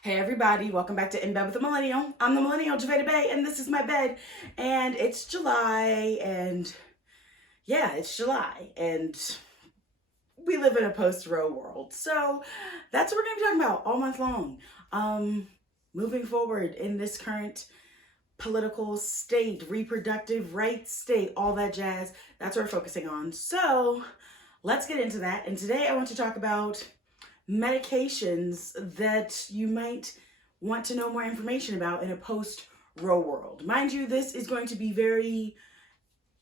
Hey everybody, welcome back to In Bed with the Millennial. I'm the Millennial, Javeda Bay, and this is my bed. And it's July, and yeah, it's July, and we live in a post-Roe world. So that's what we're gonna be talking about all month long. Um, Moving forward in this current political state, reproductive rights state, all that jazz. That's what we're focusing on. So let's get into that. And today I want to talk about medications that you might want to know more information about in a post-Roe world. Mind you, this is going to be very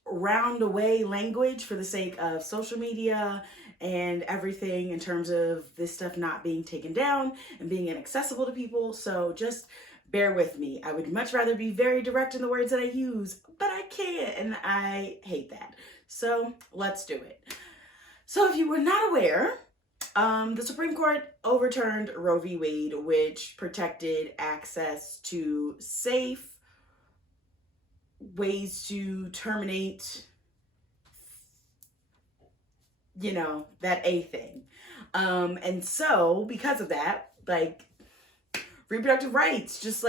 round away language for the sake of social media and everything in terms of this stuff not being taken down and being inaccessible to people. So just bear with me. I would much rather be very direct in the words that I use, but I can't, and I hate that. So let's do it. So if you were not aware, the Supreme Court overturned Roe v. Wade, which protected access to safe ways to terminate, that A thing. And so, because of that, reproductive rights just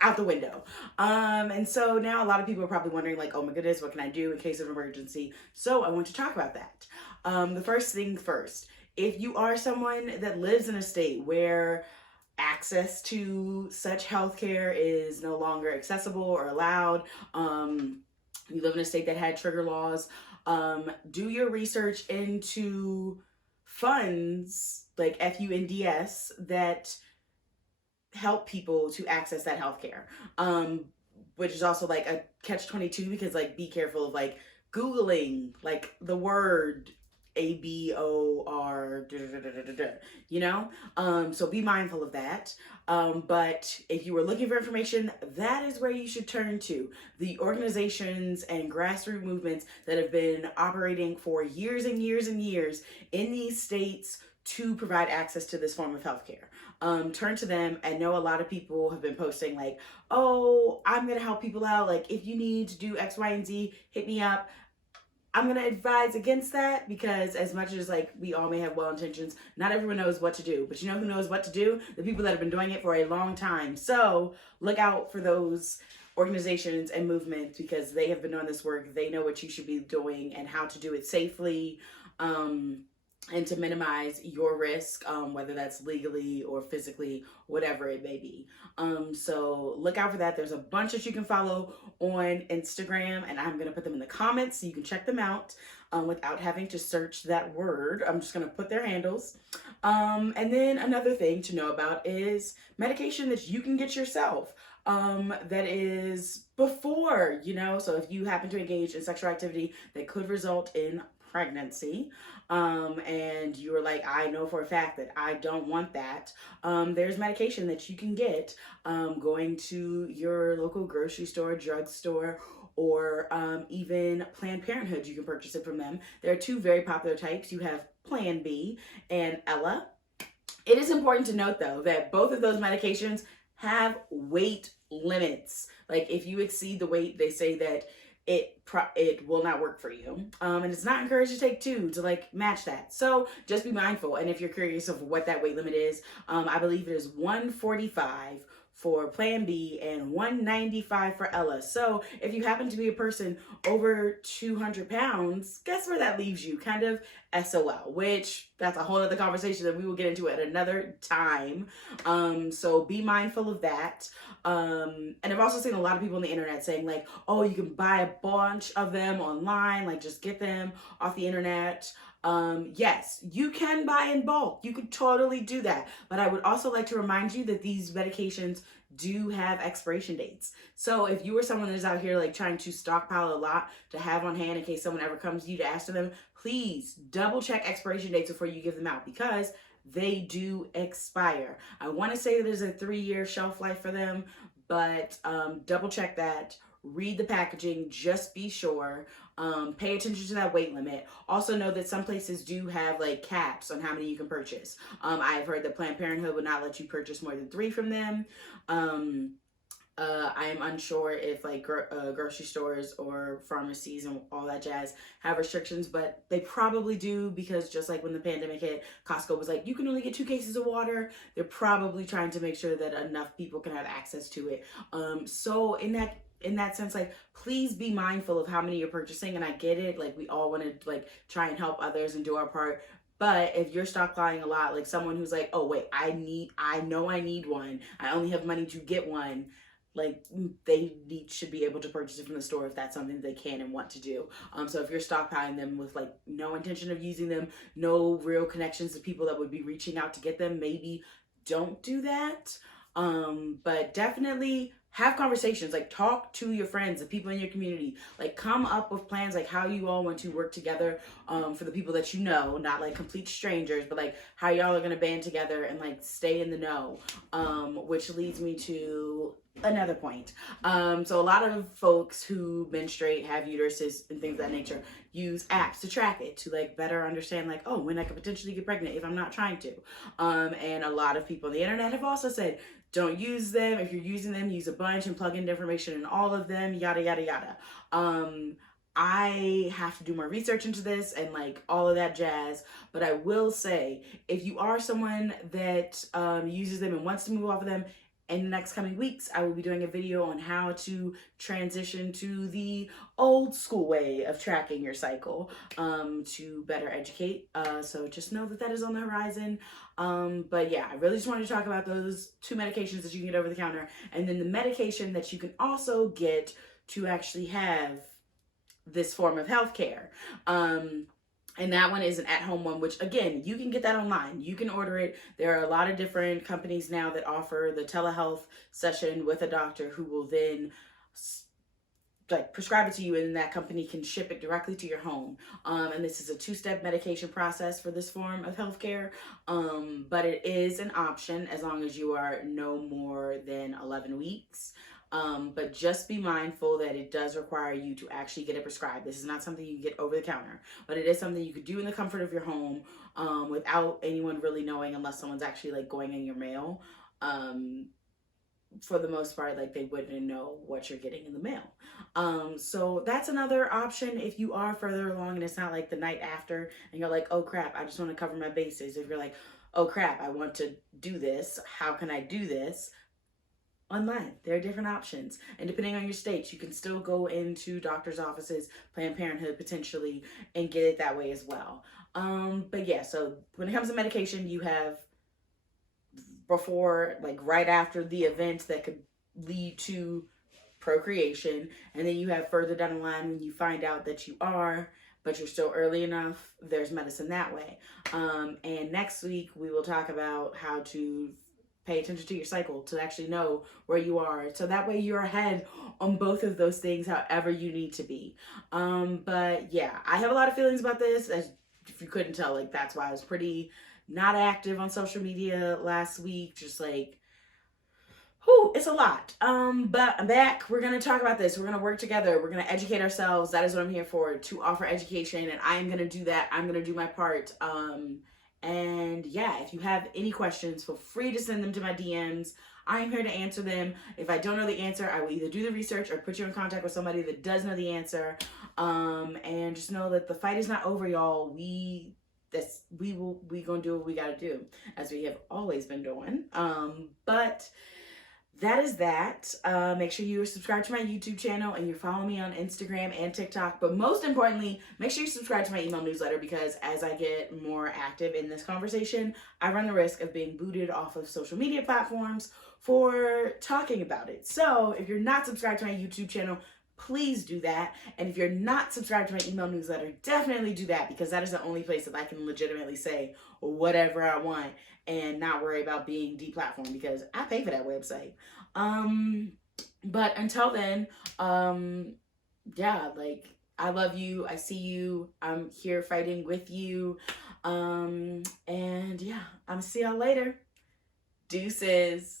out the window. And so now a lot of people are probably wondering, like, oh my goodness, what can I do in case of emergency? So I want to talk about that. The first thing first, if you are someone that lives in a state where access to such healthcare is no longer accessible or allowed, you live in a state that had trigger laws, do your research into funds like FUNDS that help people to access that healthcare. Which is also like a catch-22 because be careful of Googling the word ABOR, so be mindful of that. But if you were looking for information, that is where you should turn to. The organizations and grassroots movements that have been operating for years and years and years in these states to provide access to this form of healthcare. Turn to them. I know a lot of people have been posting oh, I'm going to help people out. If you need to do X, Y, and Z, hit me up. I'm going to advise against that because as much as we all may have well intentions, not everyone knows what to do. But you know who knows what to do? The people that have been doing it for a long time. So look out for those organizations and movements because they have been doing this work. They know what you should be doing and how to do it safely. And to minimize your risk, whether that's legally or physically, whatever it may be. So look out for that. There's a bunch that you can follow on Instagram, and I'm going to put them in the comments so you can check them out without having to search that word. I'm just going to put their handles. And then another thing to know about is medication that you can get yourself. That is before, so if you happen to engage in sexual activity that could result in pregnancy, and you were like, I know for a fact that I don't want that, there's medication that you can get going to your local grocery store, drugstore, or even Planned Parenthood. You can purchase it from them. There are two very popular types. You have Plan B and Ella. It is important to note, though, that both of those medications have weight limits. If you exceed the weight, they say that it will not work for you. And it's not encouraged to take two to match that. So just be mindful. And if you're curious of what that weight limit is, I believe it is 145 for Plan B and 195 for Ella. So if you happen to be a person over 200 pounds, guess where that leaves you? Kind of SOL, which that's a whole other conversation that we will get into at another time. So be mindful of that. And I've also seen a lot of people on the internet saying oh, you can buy a bunch of them online, just get them off the internet. Yes, you can buy in bulk. You could totally do that. But I would also like to remind you that these medications do have expiration dates. So if you are someone that is out here trying to stockpile a lot to have on hand in case someone ever comes to you to ask for them, please double check expiration dates before you give them out because they do expire. I want to say that there's a 3-year shelf life for them, but double check that. Read the packaging, just be sure. Pay attention to that weight limit. Also know that some places do have caps on how many you can purchase. I've heard that Planned Parenthood would not let you purchase more than 3 from them. I am unsure if like grocery stores or pharmacies and all that jazz have restrictions, but they probably do, because just like when the pandemic hit, Costco was like, you can only get 2 cases of water. They're probably trying to make sure that enough people can have access to it. So in that sense, like, please be mindful of how many you're purchasing. And I get it, like, we all want to like try and help others and do our part. But if you're stockpiling a lot, like someone who's like, oh wait, I know I need one, I only have money to get one, like should be able to purchase it from the store if that's something they can and want to do. So if you're stockpiling them with like no intention of using them, no real connections to people that would be reaching out to get them, maybe don't do that. But definitely have conversations, like talk to your friends, the people in your community, like come up with plans, like how you all want to work together, for the people that you know, not like complete strangers, but like how y'all are going to band together and like stay in the know. Which leads me to another point. So a lot of folks who menstruate, have uteruses and things of that nature, use apps to track it, to like better understand like, oh, when I could potentially get pregnant if I'm not trying to. And a lot of people on the internet have also said, don't use them. If you're using them, use a bunch and plug in information in all of them, yada, yada, yada. I have to do more research into this and like all of that jazz. But I will say, if you are someone that uses them and wants to move off of them, in the next coming weeks, I will be doing a video on how to transition to the old school way of tracking your cycle, to better educate. So just know that that is on the horizon. But yeah, I really just wanted to talk about those 2 medications that you can get over the counter, and then the medication that you can also get to actually have this form of healthcare. And that one is an at-home one, which again, you can get that online. You can order it. There are a lot of different companies now that offer the telehealth session with a doctor who will then like prescribe it to you, and that company can ship it directly to your home. And this is a 2-step medication process for this form of healthcare. But it is an option as long as you are no more than 11 weeks. But just be mindful that it does require you to actually get it prescribed. This is not something you can get over the counter, but it is something you could do in the comfort of your home, without anyone really knowing, unless someone's actually like going in your mail. For the most part, like they wouldn't know what you're getting in the mail. So that's another option if you are further along and it's not like the night after and you're like, oh crap, I just want to cover my bases. If you're like, oh crap, I want to do this, how can I do this? Online, there are different options, and depending on your states, you can still go into doctor's offices, Planned Parenthood potentially, and get it that way as well. But yeah, so when it comes to medication, you have before, like right after the event that could lead to procreation, and then you have further down the line when you find out that you are, but you're still early enough, there's medicine that way. And next week we will talk about how to pay attention to your cycle, to actually know where you are, so that way you're ahead on both of those things however you need to be. But yeah, I have a lot of feelings about this. As if you couldn't tell, like that's why I was pretty not active on social media last week. Just like, whew, it's a lot. But I'm back. We're gonna talk about this. We're gonna work together. We're gonna educate ourselves. That is what I'm here for, to offer education, and I am gonna do that. I'm gonna do my part. And yeah, if you have any questions, feel free to send them to my DMs. I am here to answer them. If I don't know the answer, I will either do the research or put you in contact with somebody that does know the answer. And just know that the fight is not over, y'all. We gonna do what we gotta do, as we have always been doing. But that is that. Make sure you are subscribed to my YouTube channel and you're following me on Instagram and TikTok. But most importantly, make sure you subscribe to my email newsletter, because as I get more active in this conversation, I run the risk of being booted off of social media platforms for talking about it. So if you're not subscribed to my YouTube channel, please do that. And if you're not subscribed to my email newsletter, definitely do that, because that is the only place that I can legitimately say whatever I want and not worry about being deplatformed, because I pay for that website. But until then, yeah, like I love you. I see you. I'm here fighting with you. And yeah, I'm see y'all later. Deuces.